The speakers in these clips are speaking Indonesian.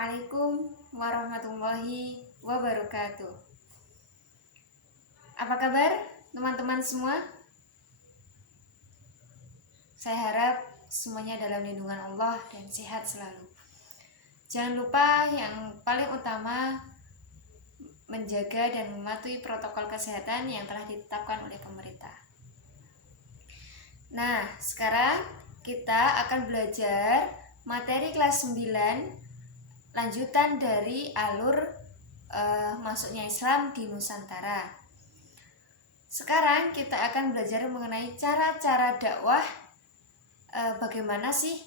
Assalamualaikum warahmatullahi wabarakatuh. Apa kabar teman-teman semua? Saya harap semuanya dalam lindungan Allah dan sehat selalu. Jangan lupa yang paling utama menjaga dan mematuhi protokol kesehatan yang telah ditetapkan oleh pemerintah. Nah, sekarang kita akan belajar materi kelas 9 lanjutan dari alur masuknya Islam di Nusantara. Sekarang kita akan belajar mengenai cara-cara dakwah. Bagaimana sih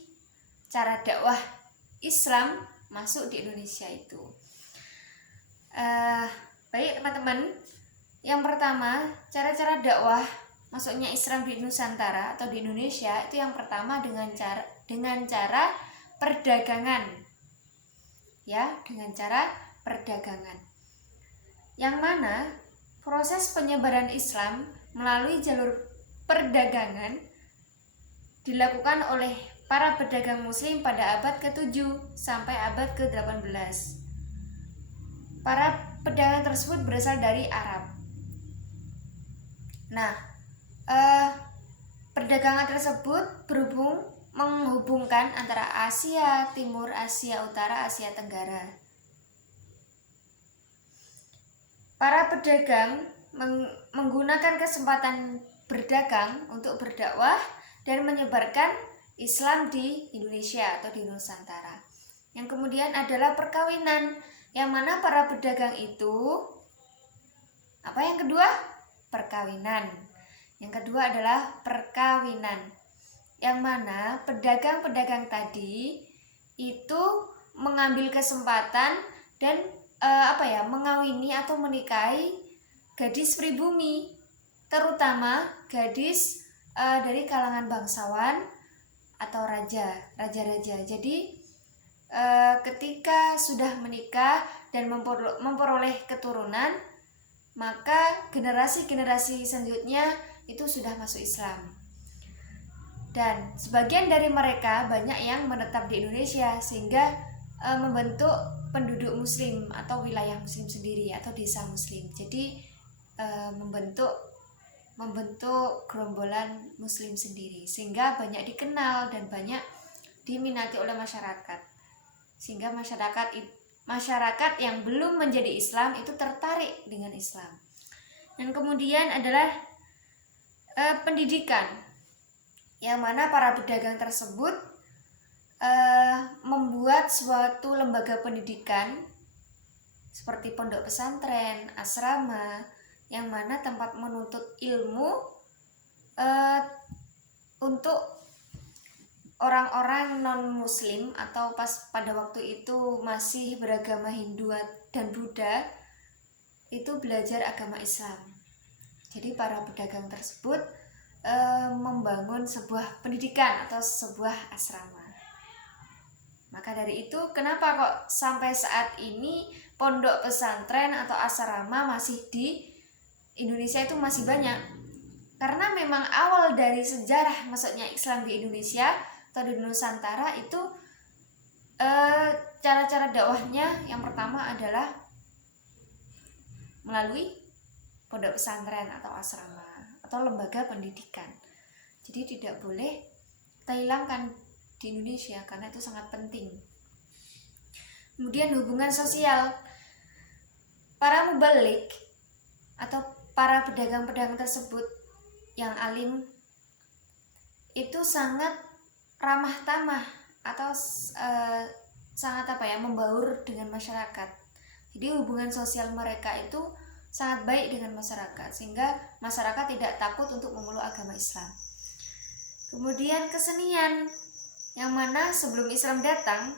cara dakwah Islam masuk di Indonesia itu? Baik teman-teman, yang pertama cara-cara dakwah masuknya Islam di Nusantara atau di Indonesia itu yang pertama dengan cara perdagangan. Ya, dengan cara perdagangan. Yang mana proses penyebaran Islam melalui jalur perdagangan dilakukan oleh para pedagang muslim pada abad ke-7 sampai abad ke-18. Para pedagang tersebut berasal dari Arab. Nah, perdagangan tersebut menghubungkan antara Asia Timur, Asia Utara, Asia Tenggara. Para pedagang menggunakan kesempatan berdagang untuk berdakwah dan menyebarkan Islam di Indonesia atau di Nusantara. Yang kemudian adalah perkawinan, yang mana para pedagang itu yang kedua? Perkawinan. Yang kedua adalah perkawinan. Yang mana pedagang-pedagang tadi itu mengambil kesempatan dan mengawini atau menikahi gadis pribumi, terutama gadis dari kalangan bangsawan atau raja-raja. Jadi ketika sudah menikah dan memperoleh keturunan, maka generasi-generasi selanjutnya itu sudah masuk Islam. Dan sebagian dari mereka banyak yang menetap di Indonesia sehingga membentuk penduduk muslim atau wilayah muslim sendiri atau desa muslim. Jadi membentuk gerombolan muslim sendiri sehingga banyak dikenal dan banyak diminati oleh masyarakat. Sehingga masyarakat yang belum menjadi Islam itu tertarik dengan Islam. Dan kemudian adalah pendidikan, yang mana para pedagang tersebut membuat suatu lembaga pendidikan seperti pondok pesantren, asrama, yang mana tempat menuntut ilmu untuk orang-orang non-muslim atau pada waktu itu masih beragama Hindu dan Buddha itu belajar agama Islam. Jadi para pedagang tersebut membangun sebuah pendidikan atau sebuah asrama. Maka dari itu kenapa kok sampai saat ini pondok pesantren atau asrama masih di Indonesia itu masih banyak? Karena memang awal dari sejarah masuknya Islam di Indonesia atau di Nusantara itu cara-cara dakwahnya yang pertama adalah melalui pondok pesantren atau asrama atau lembaga pendidikan. Jadi tidak boleh kita hilangkan di Indonesia karena itu sangat penting. Kemudian hubungan sosial. Para mubalik atau para pedagang-pedagang tersebut yang alim itu sangat ramah tamah atau sangat membaur dengan masyarakat. Jadi hubungan sosial mereka itu sangat baik dengan masyarakat sehingga masyarakat tidak takut untuk memeluk agama Islam. Kemudian kesenian, yang mana sebelum Islam datang